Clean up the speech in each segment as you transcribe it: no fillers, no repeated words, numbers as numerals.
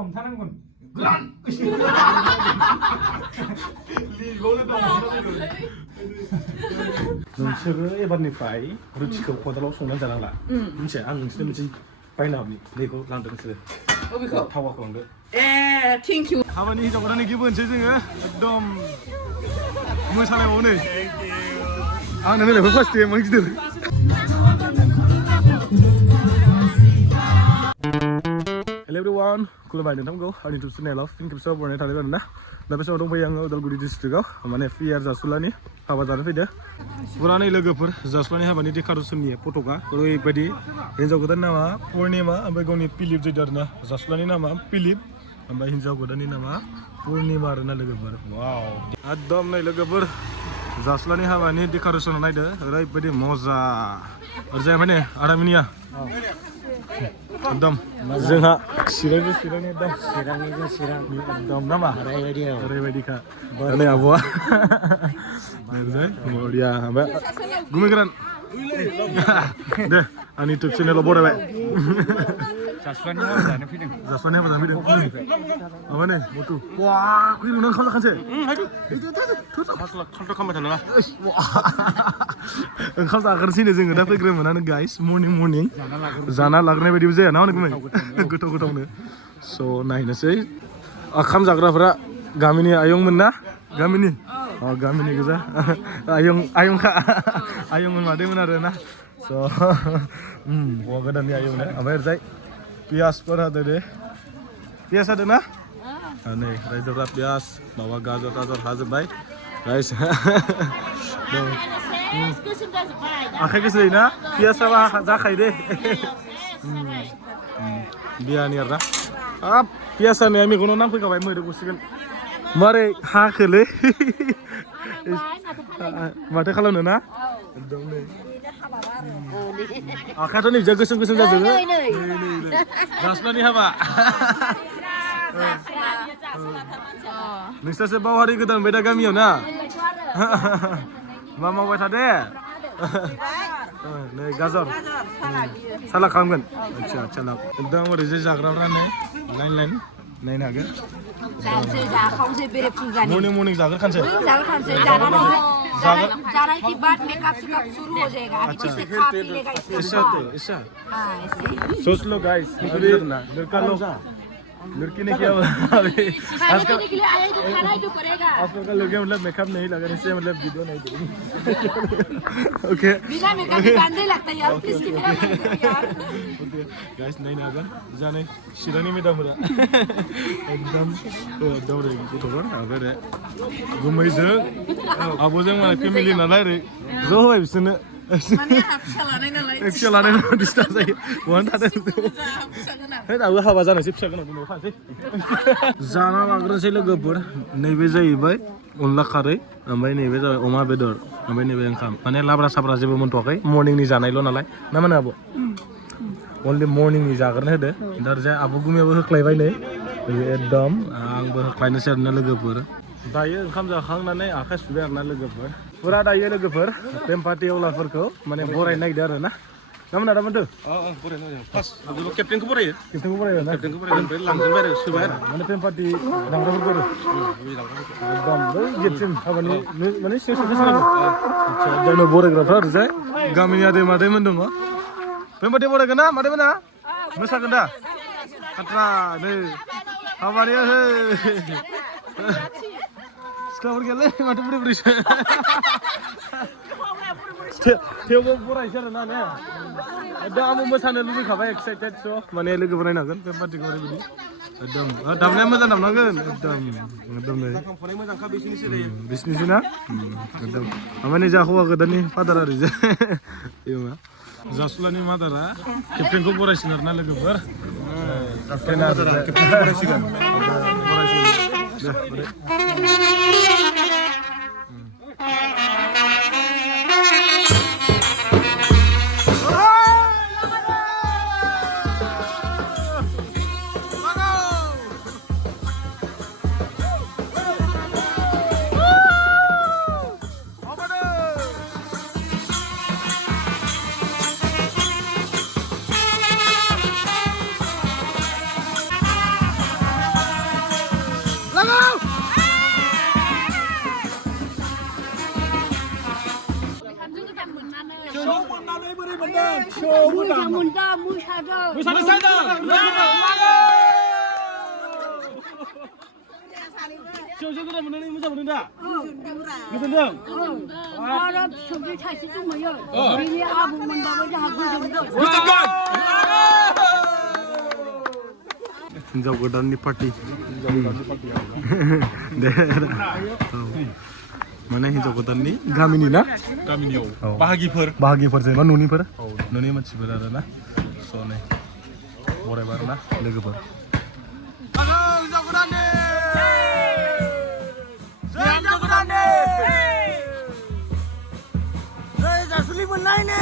हमथानांगोन गोरान नोंसोरो एबारनिफ्राय रुटिखौ खदालाव संनानै जानांला मिथिया आं नोंसोरनो मोनसे बायना हरनि दैखौ लांदों नोंसोरो थावाखौ लांदो थेंक इउ हाबानि हिन्जाव गोदाननि गिबोनोसै जोङो एकदम मोसानायबावो नै आंनो होलायबो फार्स्ट टाइम गिदिर हेल' एभरिवान खुलुमबाय नोंथांखौ आंनि इउटुब चेनेलाव फिन खेबसेयाव बरायनाय थाबाय आरोना दा बे समाव दंफैयो आङो उदालगुरि डिस्ट्रिक्टआव माने पियार जासुलानि हाबा जानो फैदो पुरानै लोगोफोर जासुलानि हाबानि डेक'रेसननि फट'का ओरैबायदि हिन्जाव गोदाननि नामा पुर्निमा ओमफ्राय गावनि पिलिप जायदो आरोना जासुलानि नामा पिलिप ओमफ्राय हिन्जाव गोदाननि नामा पुर्निमा आरोना लोगोफोर वाव एकदम नै लोगोफोर जासुलानि हाबानि डेक'रेसन नायदो ओरैबायदि मजा ओरैजाय ओमफ्राय नै आरामिनिया एकदम जोंहा चिरांनि एकदम एकदम नामा ओरैबायदिखा नै आब'आ बरिया ओमफ्राय गुमै गोरान दे आंनि इउटुब चेनेलाव बरायबाय जासुलानि हाबा जानो फैदों माबा नै मथु वा खै नों ओंखाम जाखानोसै कन्ट्रल खालामबाय थानाङा ओंखाम जाग्रोसैनो जोङो दा फैग्रो मोनानो गाइस मर्निं जाना लाग्रोनाय बायदिबो जाया ना गुमै गोथाव गोथावनो स' नायनोसै ओंखाम जाग्राफोरा गामिनि आयंमोन ना गामिनि गामिनि गोजा आयंखा आयंमोन मादैमोन आरो ना स' हौवा गोदाननि आयंनो ओमफ्राय ओरैजाय पियासफोर होदो दे पियास होदो ना नै रायजोफ्रा पियास माबा गाजर टाजर हाजोब्बाय राइस आखाइ गोसो ना पियासाबा जाखायो दे बियानि आरोना हाब पियास होनाया मेगनाव नांफैखाबाय मोदोम गसिगोन मारै हाखोलै माथो खालामनो ना एकदम नै आखायाथ' नै जा गोसोम जाजोबो जासुलानि हाबा नोंसोरसो बावहारि गोदान बाय दा गामियाव ना मा मावबाय थादे नै गाजर सालाद खालामगोन आदसा सालाद एकदम ओरैजाय जाग्राफ्रा नै लाइन नायनो हागोन मर्निं जाग्रोखानोसै जाने के बाद मेकअप शुरू हो जाएगा अभी जैसे खा पी लेगा ऐसा सोच लो गाइस अभी लड़का लोग लड़की ने क्या अभी आजकल के लिए आया तो खाना ही तो करेगा आजकल का लड़के मतलब मेकअप नहीं लगाने से मतलब वीडियो नहीं देंगे ओके बिना मेकअप के बांधे लगता है यार प्लीज कैमरा बंद करो यार ओके गाइस नहीं नागन जाने शिरानी में दमरा एकदम दौरे गथ'फोर ओमफ्राय गुमैजों आब'जों माने फेमिलि नालाय ओरै ज' होबाय बिसोरनो माने फिसा लानाय नालाय डिस्टार्ब जायो बहाय थादों दाबो हाबा जानोसै फिसा गोनां न'आव थांसै जाना लाग्रोसै लोगोफोर नैबे जाहैबाय अनला खारै ओमफ्राय नैबे जाबाय अमा बेदर ओमफ्राय नैबे ओंखाम माने लाब्रा साब्रा जेबो मोनथ'वाखै मर्निंनि जानायल' नालाय ना मा होनो आब' अनलि मर्निंनि जाग्रोनो होदो दा ओरैजाय आब' गुमियाबो होख्लायबाय नै एकदम आंबो होख्लायनोसै आरोना लोगोफोर दायो ओंखाम जाखांनानै आखाइ सुबाय आरोना लोगोफोर फुरा दायो लोगोफोर बेमपार्टि अलाफोरखौ माने बरायनो नागिरदों आरो ना नामोन आदा मोनदो फार्स्ट केप्टेनखौ बरायो ना केप्टेनखौ बरायो ओमफ्राय लांजोबबाय आरो सोबाय आरो माने बेमपार्टि दामग्राफोरखौ एकदम बै गेटसिम हाबानि माने सिगां सोंनो आदसा जोंनो बरायग्राफ्रा ओरैजाय गामिनि आदै मादैमोन दङ बेमपार्टि बरायगोन ना मादैमोना मोसागोन दा खाथ्रा नै हाबानिया सिख्लाफोर गैयालै माथो बुरै बुरैसो थेवबो बरायसै आरो ना ने दा आंबो मोसानो लुबैखाबाय एक्साइटेड स' माने लोगोफोर नायनो हागोन बे पार्टिखौ ओरैबायदि एकदम दामनाया मोजां दामनांगोन एकदम नै बिसिनिसो ना एकदम ओमफ्राय नै जा हौवा गोदाननि फादार आरो जे जासुलानि मादारा केप्टेनखौ बरायसिगोन आरो ना लोगोफोर केप्टेना बरायसिगोन दे 문다 무사도. 무사도 살다. 저저거는 문을 무사 문다. 무슨 등? 알아 저기 다시 좀 뭐요. 우리 아부 문다고 하고 좀 더. 잠깐. हिन्जाव गोदाननि पार्टि माने हिन्जाव गोदाननि गामिनि ना गामिनियाव बाहागिफोर जेनेबा न'निफोर न'नि मानसिफोर आरो ना स' नै बरायबाय आरो ना लोगोफोर हिन्जाव गोदाननि हिन्जाव गोदाननि जासुलि मोननायनि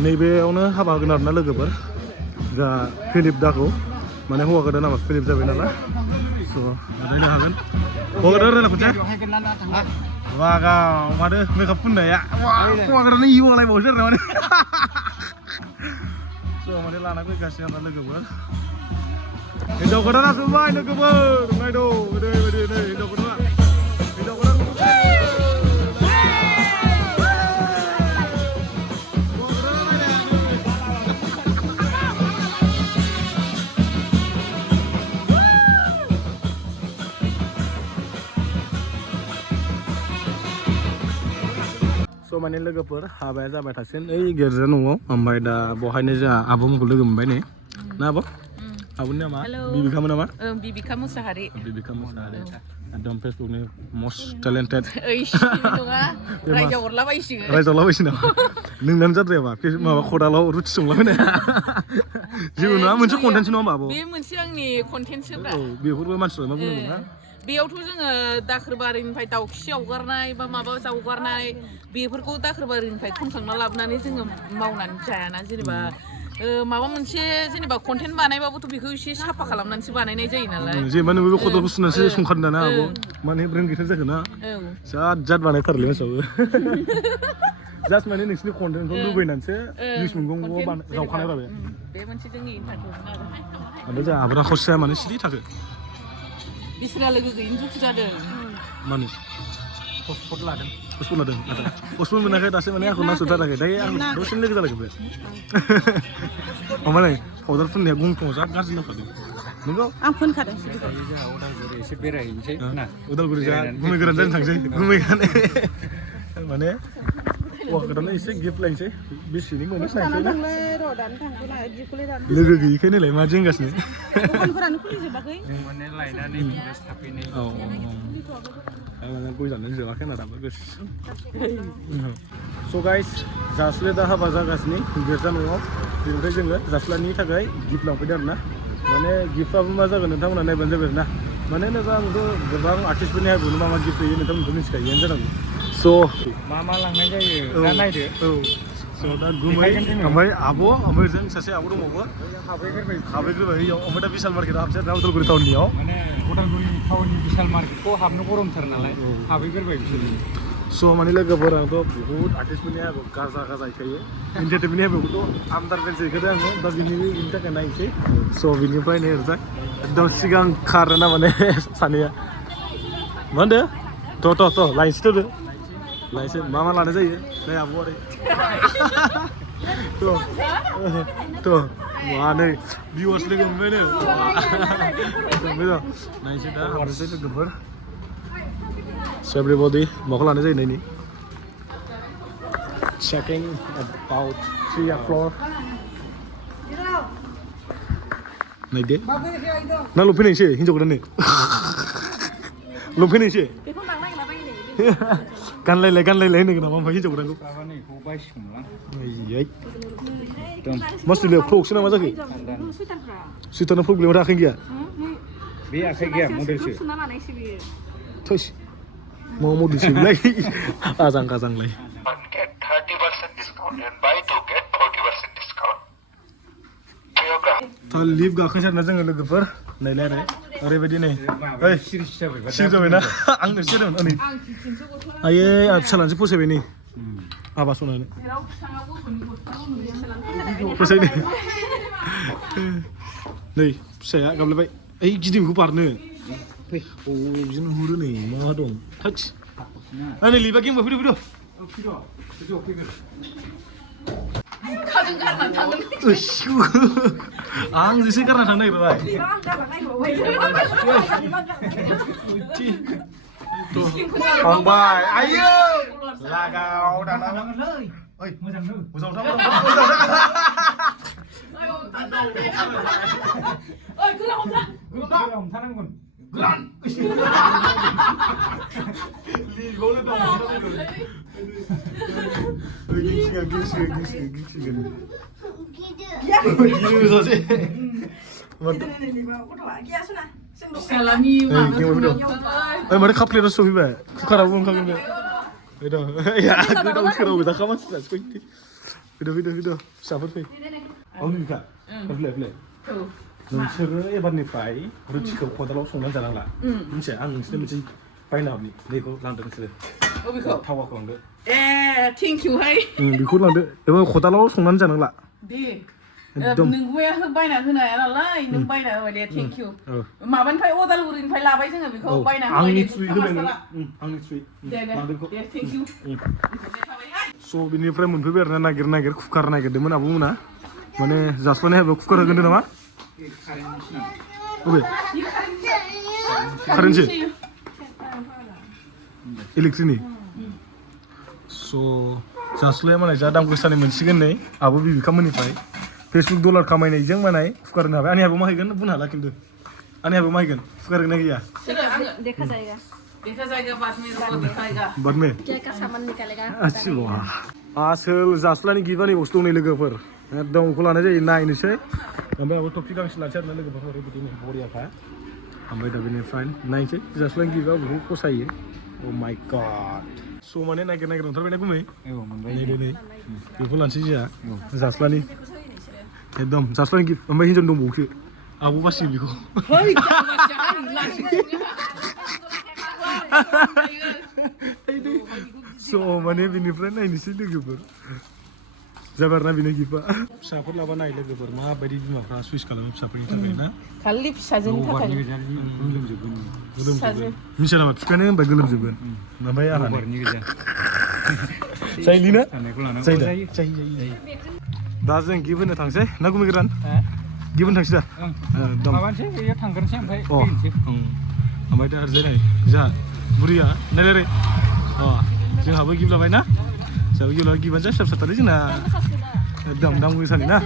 नैबेयावनो हाबा होगोन आरोना लोगोफोर जा फिलिप दाखौ माने हौवा गोदान नामा फिलिप जाबाय नालाय स' रायनो हागोन हौवा गोदान रायना खनसे वागा मादो मेकआप फुननाया हौवा गोदान इवालायबावसो आरो माने स' माने लाना फैगासिनो आरोना लोगोफोर हिन्जाव गोदाना फैबाय लोगोफोर नायद' ओरैबायदि नै हिन्जाव गोदाना स' माने लोगोफोर हाबाया जाबाय थासिगोन ओइ गिर्जा न'आव ओमफ्राय दा बहायनो जोंहा आब'मोनखौ लोगो मोनबाय नै ना आब' आब'नि नामा बिबिकामोन नामा बिबिका मुसाहारि एकदम फेसबुकनि मस्ट टेलेन्टेड रायजावलाबायसिगोन नामा नोंनानो जाद्रायाबा माबा खदालाव रुटि संलाबायनाया जेबो नङा मोनसे कन्टेन्टसो नङा होमबा आब' बे मोनसे आंनि कन्टेन्टसोब्रा बेफोरबो मानसिफ्रा मा बुंदों ना बेयावथ' जोङो दाखोरबारिनिफ्राय दाउखि जावगारनाय बा माबा जावगारनाय बेफोरखौ दाखोरबारिनिफ्राय खनखांना लाबोनानै जोङो मावनानै जायाना जेनेबा माबा मोनसे जेनेबा कन्टेन्ट बानायबाबोथ' बेखौ एसे साफा खालामनानैसो बानायनाय जायो नालाय जेनेबा नों बे खदालखौ सुनानैसो संखादों दाना आब' माने ब्रेन गैथार जागोन ना जाद बानायथारलै मानसियाबो जास्ट माने नोंसिनि कन्टेन्टखौ लुबैनानैसो निउस मोनगौ जावखानाय जाबाय बे मोनसे जोंनि इन्टारभिउ आरो जोंहा आबरा खरसाया माने सिरि थाखो बिसोरा लोगो गैयिनि दुखु जादों मानो हटस्पट लादों हटस्पट मोनाखै दासो माने आंखौ नांसोथाराखै दायो आं दसेनो लोगो जालायगोन बे ओमफ्राय पाउडार फुननाया गंथङाव जा गाज्रि जाखादों नंगौ आं फोनखादों उदालगुरि एसे बेरायहैनोसै ना उदालगुरि जा गुमै गोरान जानो थांसै गुमै गोरान माने हौवा गोदाननो एसे गिफ्ट लायनोसै बेसेनि मोनो नायनोसै ना लोगो गैयिखाय नालाय मा जेंगासिनो दखानफोरानो खुलिजोबाखै माने लायनानै थाफैनाय गय जानानै जोबाखै ना दाबो गोसो स' गाइस जास्ले दा हाबा जागासिनो गिर्जा न'आव बेनिफ्राय जोङो जास्लानि थाखाय गिफ्ट लांफैदों आरो ना माने गिफ्टआबो मा जागोन नोंथांमोना नायबानो जाबाय आरो ना मानो होनोबा आंथ' गोबां आर्टिस्टफोरनि हाबायावनो मा गिफ्ट होयो नोंथांमोनखौ मिथिखायोआनो जानांगौ स' मा लांनाय जायो दा नायदो स' दा गुमै ओमफ्राय आब' ओमफ्राय जों सासे आब' दंबावो हाबैग्रोबाय इयाव ओमफ्राय दा बिशाल मार्केटआव हाबसै दा उदालगुरि टाउननियाव माने उदालगुरि टाउननि बिशाल मार्केटखौ हाबनो गरमथार नालाय हाबैग्रोबाय बिसोर स' माने लोगोफोर आंथ' बहुत आर्टिस्टफोरनि हाबायाव गाजा हैखायो एन्टारटेनमेन्टनि हाबायावथ' आमदार बेन्स हैखादों आङो दा बिनि थाखाय नायनोसै स' बिनिफ्राय नै ओरैजाय एकदम सिगां खारोना माने सानैया मा होनदो थ' लायनोसै लायनोसै मा लानाय जायो नै आब' ओरै थ' मानै भिउवार्स लोगो मोनबायनो नायनोसै दा हाबनोसै लोगोफोर everybody माखौ लानाय जायो नायनि checking about 3 floor नायदो ना लंपेन्ट हिन्जाव गोदाननो लंपेन्ट गानलायलाय होनगोन नामा ओमफ्राय हिन्जाव गोदानखौ मा स्टाइलाव फ्रकसो ना मा जाखो सुइटारना प्रब्लेम आखाइ गैया बे आखाइ गैया मडेलसो थैस मा मडेलसोलाय आजांलाय Get 30% discount and buy 2 get 40% discount. था लिफ्ट गाखोसारना जोङो लोगोफोर नायलाय ओरैबायदि नै ओइ सिरि जाबायना आंनो सिरिमोन नै आयै आं फिसालानोसो फसायबाय नै हाबा सनानै फसायनो नै फिसाया गाबलायबाय ओइ गिदिंखौ बारनो โอ้บินหูดูนี่มาดงทัชอันนี้ลีบากิมบ่พี่ดู 필요. 그죠? 그거. 가든 가든 당근. 으슈 앙 지시 가나 장난 이거 봐 Bye. Ayo. Lagao đang đang. Jangan lơi. Ơi, Mau jangan lơi. Ủa sao sao? 아유 단단해. 어이 그래 엄마. 그럼 엄타는 건. 이거는 더 못하는 살라미 mana kaplera so hiba kukara bum kagin itu ya kita tahu sekarang kita kamu sudah sekali video siapa tuh oh enggak play नोंसोरो एबारनिफ्राय रुटिखौ खदालाव संनानै जानांला मोनसे आं नोंसोरनो मोनसे बायना हरनि बेखौ लांदो नोंसोरो 어비커 थावाखौ लांदो 에 땡큐하이 बेखौ लांदो एबार खदालाव संनानै जानांला 네 एकदम नोंबोया बायना होनाया नालाय नों बायना होबाय दे टेंकिउ माबानिफ्राय अदालगुरिनिफ्राय लाबाय जोङो बेखौ बायना होबाय आंनि दे थ्रुयै होबाय नों आंनि थ्रुयै दे टेंकिउ स' बिनिफ्राय मोनफैबाय आरोना नागिर कुकार नागिरदोंमोन आब'मोना माने जास्लायनो हायाबा कुकार होगोन नामा अबे कारेन्टसो इलेक्ट्रिकनि स' जास्लाया माने जा दाम गोसानि मोनसिगोन नै आब' बिबिखामोननिफ्राय फेसबुक डलार खामायनायजों माने कुकार होनो हाबाय आंनि हाबा माहैगोन बुंनो हाला खिन्थु आंनि हाबा माहैगोन कुकार होना गैया देखा जाएगा बाद में दिखाएगा बाद में क्या का सामान निकालेगा आसि वाह आसोल जास्लानि गिबानि बस्तु दंनै लोगोफोर एकदम बेखौ लानाय जायो नायनोसै ओमफ्राय आबो टपि गांसे लानोसै आरोना लोगोफोर ओरैबायदिनो बरियाखा ओमफ्राय दा बेनिफ्राय नायनोसै जास्लानि गिबा बेखौ फसायो अ माय गड स' माने नागिर ओंखारबायना गुमै नै बेखौ लानोसै जोंहा जास्लानि एकदम जास्लानि गिफ्ट ओमफ्राय हिन्जाव दंबावोसो आब' बासियो बेखौ स' माने बेनिफ्राय नायनोसै लोगोफोर जाबारना बेनो गिफ्टआ फिसाफोर लाबा नाय लोगोफोर माबायदि बिमाफ्रा सुइस खालामो फिसाफोरनि थाखाय ना खालि फिसाजोनि थाखाय गोलोमजोबगोन मिथिया नामा बिफायानो होनबा गोलोमजोबगोन ओमफ्राय आंहा जायलिना जायो दा जों गिफ्ट होनो थांसै ना गुमै गोरान गिफ्ट होनो थांसै दा माबानोसै बेयाव थांग्रोनोसै ओमफ्राय फैनोसै ओमफ्राय दा ओरैजाय नाय जोंहा बुरिया नायलाय जोंहाबो गिफ्ट लाबाय ना जोंहाबो गिफ्ट लाबाय गिफ्टआनो फिसा फिसाथारलै जोंना दाम गोसानि ना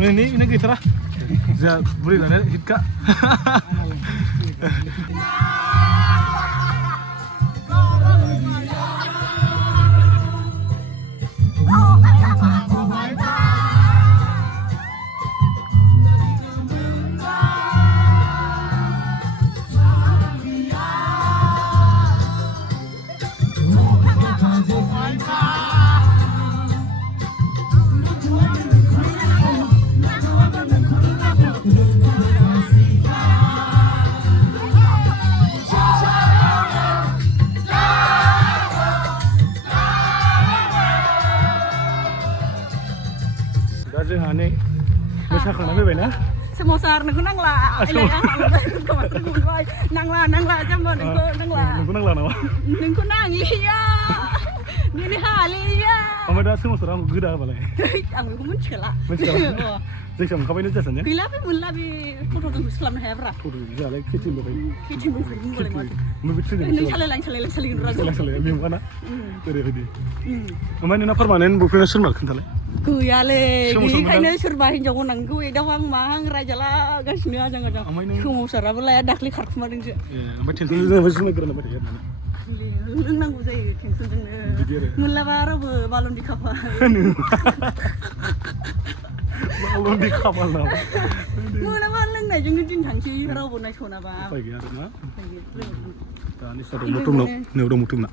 बेनो गैथारा जोंहा बुरि लानाय हिटखा जोंहा नै मोसाखांना फैबायना समोसार नोंखौ नांला नांला जाम्बा नोंखौ नांला नांला नामा नोंखौ नांलिया नोंनि हालिया ओमफ्राय दा समोसारा आंखौ गोदा होबालाय आं बेखौ मिथिखाला जायखिया मोनखाबायनो जासानो गैला बे मोनला बे फट'जों खालामनो हायाब्रा जोंहालाय खेथि सालायलाय मेंबाना ओरैबायदि ओमफ्राय नोंना पारमानेन्ट बयफ्रेन्डआ सोरमोन खोन्थालाय गैयालै बेनिखायनो सोरबा हिनजाव गोनांखौ एदावहां माहां रायजालागासिनो आजां सोमावसाराबो लाया दाख्लै खारखुमादोंसो ओमफ्य टेनसन जुनाय गोराना बायदि आरोना लोंनांगौ जायो टेनसनजोंनो मोनलाबा रावबो बालन्दि खाफा बालन्दि खाफाल नामा मोनाबा लोंनायजोंनो दिन थांसै रावबो नायस'नाबा उफाय गैया आरोना दानि साथाव मुथुमनाव नेव दं मुथुमना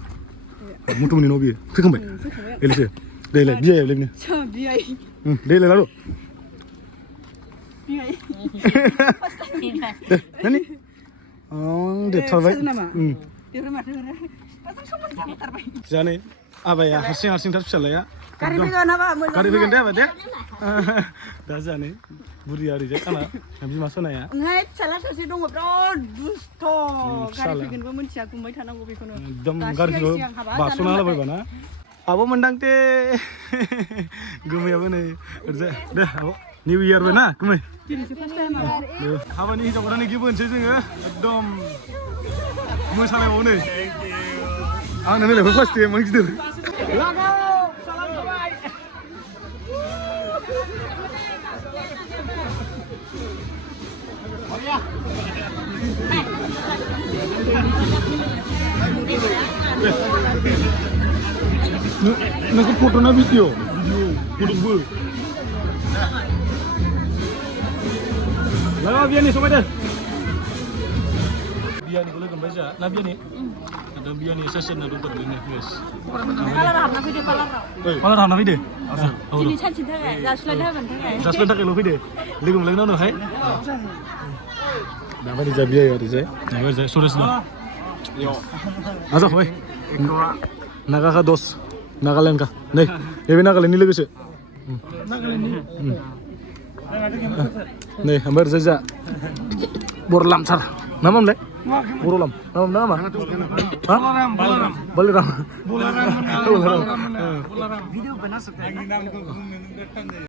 मुथुमनि न' बियो फैखांबाय एलिसो देलाय बियाय लोंनो बियाय देलाय लारु बियाय नानि देथारबाय Tiru mah tiru. Pasang sama terbaik. Jane abaya harsing-harsing tar फिसालाया Kari pegan apa? गारि फैगोन दे आबा दे दा जाने बुरि आरिजों आंना बिमा सनाया Ngai फिसाला सासे दङ बिराद दुस्थ' गारि फैगोनबो मिथिया गुमबाय थानांगौ बेखौनो एकदम गारिखौ बारस'ना होलाबायबा ना आब' मोनदांते गोमैयाबो नै ओरैजाय दे आब' निउ इयार बाय ना गोमै दिनैसो फार्स्ट टाइम हाबानि हिनजावफोरानो गिबोनोसै जोङो एकदम मोसानायबावो नै आंनो नैलाय फार्स्ट टाइम गिदिर नोंखौ फट' ना भिडिअ फट'बो लागा बियानि संबाय दे बियानिखौ लोगो मोनबाय जोंहा ना बियानि दा बियानि एसे सेरना दंथारोलै guys पार्लार हाबना फैदो पार्लाराव पार्लार हाबना फैदो दिनै सानसेनि थाखाय जास्लायनो होगोन थाखाय जास्लायनो थाखायल' फैदो लोगो मोनलायगोन उनावहाय दाबायदि जा बिया ओरैजाय माबा ओरैजाय सुरेशनि आजा फै नागा का दस नागालेण्ड का नै नैबे नागालेण्डनि लोगोसो नै ओमफ्राय ओरैजाय जा बरलाम सार मा मोनलाय बरलाम मा नामा बलराम